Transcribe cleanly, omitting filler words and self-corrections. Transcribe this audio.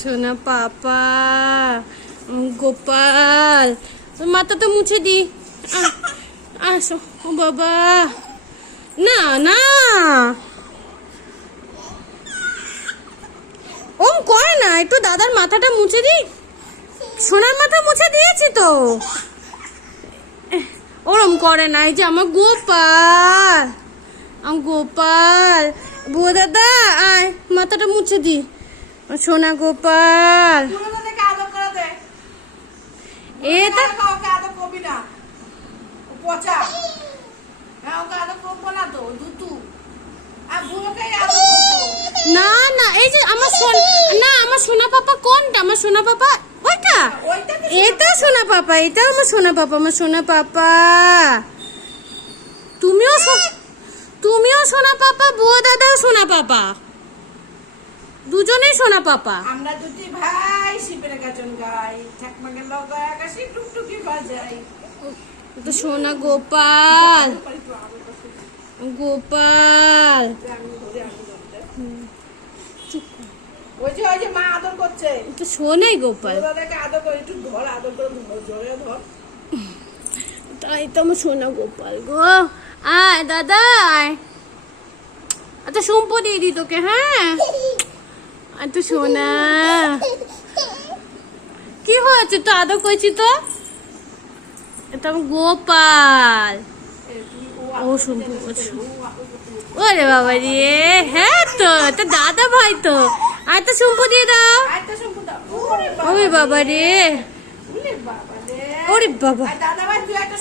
সোনা পাপা গোপাল, মাথা তো মুছে দি। আসো ও বাবা, না না ওম করে না, একটু দাদার মাথাটা মুছে দি। সোনার মাথা মুছে দিয়েছি তো, ওরম করে না। এই যে আমার গোপাল, আমার গোপাল, বুয়া দাদা আয় মাথাটা মুছে দি। সোনা গোপাল এটা না না, এই যে আমার না আমার সোনা পাপা কোনটা? আমার সোনা পাপা ওইটা, এটা সোনা পাপা, এটা আমার সোনা পাপা, আমার সোনা পাপা। তুমিও সোনা পাপা, বুয়া দাদাও সোনা পাপা, দুজনেই সোনা পাপা। আমরা দুটি ভাই শিবের গাজন গাই, ঠাকমাকে লগায় আকাশে টুকটুকি বাজাই। তো সোনা গোপাল, গোপাল ওই যে মা আদর করছে, তো সোনাই গোপাল। দাদাকে আদর করে, একটু ধর, আদর করে ধর, জোরে ধর। তাই তো আমার সোনা গোপাল গো। আয় দাদা আয়, আচ্ছা সম্পদ দিয়ে দি তোকে। হ্যাঁ তো সোনা, কি হয়েছে? তো আদর করছি তো, এটা আমার গোপাল। ও সম্পদ করছে, ওরে বাবা রে, হ্যাঁ তো এটা দাদা ভাই তো। আর তো সম্পদ দিয়ে দাও। ওরে বাবা রে, ওরে বাবা। দাদা ভাই তুই একটা